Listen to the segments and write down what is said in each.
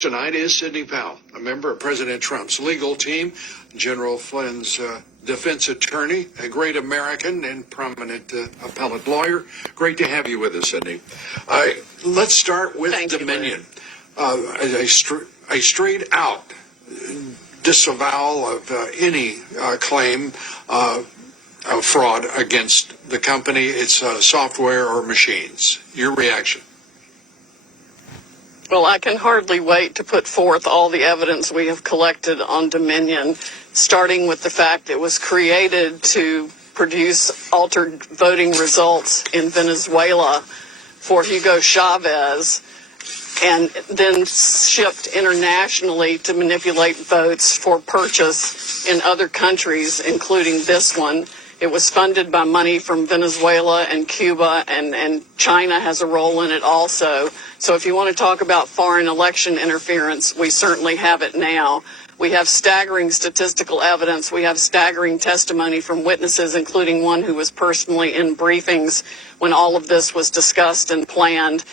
Tonight is Sidney Powell, a member of President Trump's legal team, General Flynn's defense attorney, a great American and prominent appellate lawyer. Great to have you with us, Sidney. Let's start with Dominion. A straight out disavowal of any claim of fraud against the company, its software or machines. Your reaction? Well, I can hardly wait to put forth all the evidence we have collected on Dominion, starting with the fact it was created to produce altered voting results in Venezuela for Hugo Chavez, and then shipped internationally to manipulate votes for purchase in other countries, including this one. It was funded by money from Venezuela and Cuba, and China has a role in it also. So if you want to talk about foreign election interference, we certainly have it now. We have staggering statistical evidence. We have staggering testimony from witnesses, including one who was personally in briefings when all of this was discussed and planned,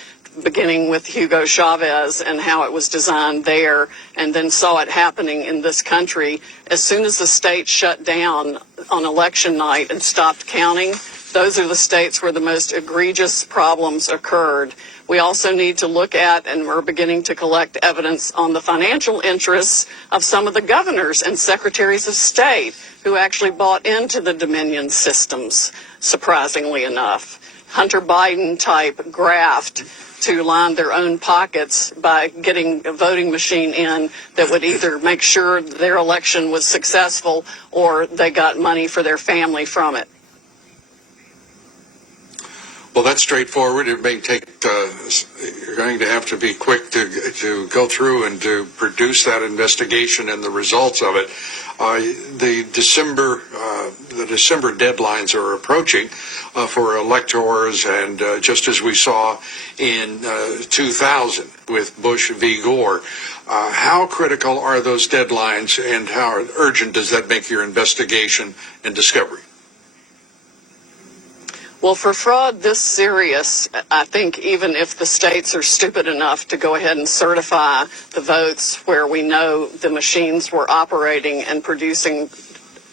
beginning with Hugo Chavez and how it was designed there, and then saw it happening in this country. As soon as the state shut down on election night and stopped counting, those are the states where the most egregious problems occurred. We also need to look at, and we're beginning to collect evidence on the financial interests of some of the governors and secretaries of state who actually bought into the Dominion systems, surprisingly enough. Hunter Biden type graft to line their own pockets by getting a voting machine in that would either make sure their election was successful or they got money for their family from it. Well, that's straightforward. It may take, you're going to have to be quick to go through and to produce that investigation and the results of it. The December deadlines are approaching for electors, and just as we saw in 2000 with Bush v. Gore. How critical are those deadlines, and how urgent does that make your investigation and discovery? Well, for fraud this serious, I think even if the states are stupid enough to go ahead and certify the votes where we know the machines were operating and producing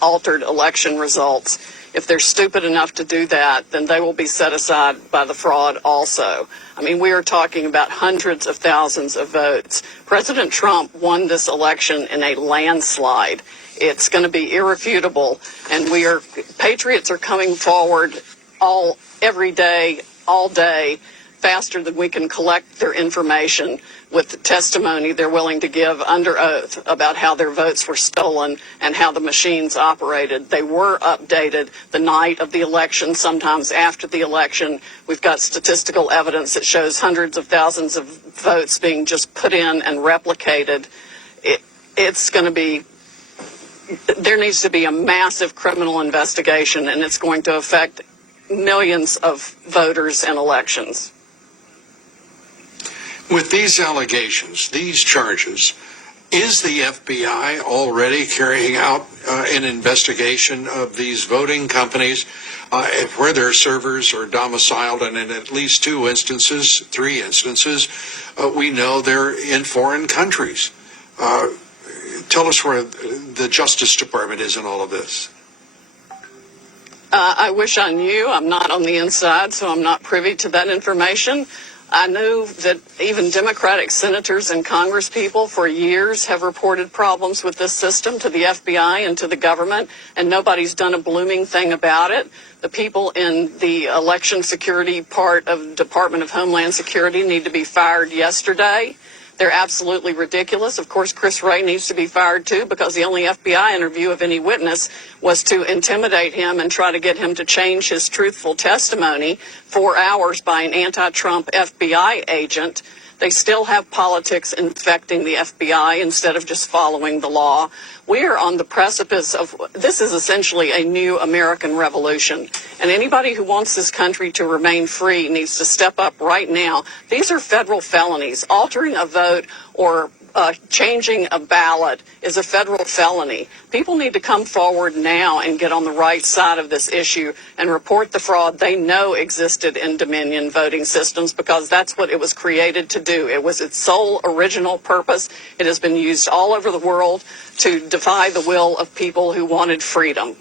altered election results, if they're stupid enough to do that, then they will be set aside by the fraud also. I mean, we are talking about hundreds of thousands of votes. President Trump won this election in a landslide. It's going to be irrefutable, and patriots are coming forward every day, all day, faster than we can collect their information with the testimony they're willing to give under oath about how their votes were stolen and how the machines operated. They were updated the night of the election, sometimes after the election. We've got statistical evidence that shows hundreds of thousands of votes being just put in and replicated. It's going to be, there needs to be a massive criminal investigation, and it's going to affect millions of voters and elections. With these allegations, these charges, is the FBI already carrying out an investigation of these voting companies where their servers are domiciled, and in at least three instances, we know they're in foreign countries? Tell us where the Justice Department is in all of this. I wish I knew. I'm not on the inside, so I'm not privy to that information. I know that even Democratic senators and congresspeople for years have reported problems with this system to the FBI and to the government, and nobody's done a blooming thing about it. The people in the election security part of the Department of Homeland Security need to be fired yesterday. They're absolutely ridiculous. Of course, Chris Wray needs to be fired too, because the only FBI interview of any witness was to intimidate him and try to get him to change his truthful testimony 4 hours by an anti-Trump FBI agent. They still have politics infecting the FBI instead of just following the law. We are on the precipice of, this is essentially a new American revolution. And anybody who wants this country to remain free needs to step up right now. These are federal felonies. Altering a vote or changing a ballot is a federal felony. People need to come forward now and get on the right side of this issue and report the fraud they know existed in Dominion voting systems, because that's what it was created to do. It was its sole original purpose. It has been used all over the world to defy the will of people who wanted freedom.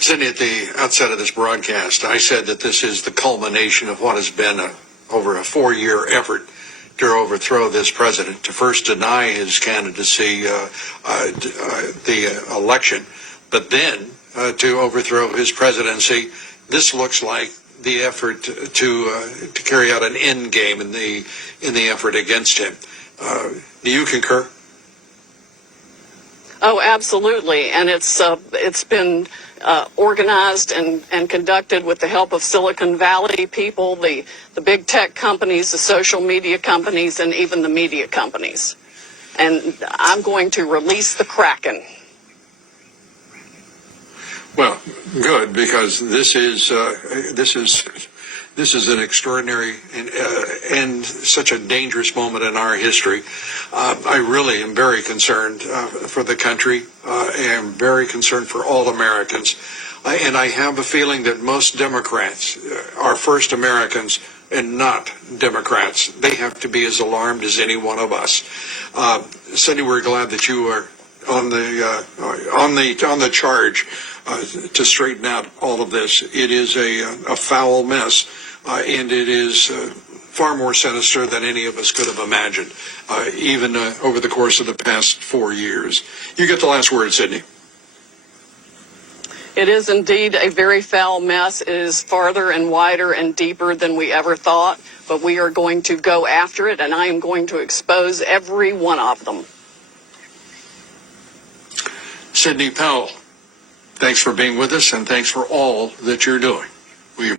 Sydney, at the outset of this broadcast, I said that this is the culmination of what has been over a 4-year effort to overthrow this president, to first deny his candidacy, the election, but then to overthrow his presidency. This looks like the effort to carry out an end game in the effort against him. Do you concur? Oh, absolutely. And it's been organized and conducted with the help of Silicon Valley people, the big tech companies, the social media companies, and even the media companies. And I'm going to release the Kraken. Well, good, because this is an extraordinary and such a dangerous moment in our history. I really am very concerned for the country. I am very concerned for all Americans. And I have a feeling that most Democrats are first Americans and not Democrats. They have to be as alarmed as any one of us. Cindy, we're glad that you are on the charge to straighten out all of this. It is a foul mess, and it is far more sinister than any of us could have imagined, even over the course of the past 4 years. You get the last word, Sydney. It is indeed a very foul mess. It is farther and wider and deeper than we ever thought, but we are going to go after it, and I am going to expose every one of them. Sydney Powell, thanks for being with us, and thanks for all that you're doing.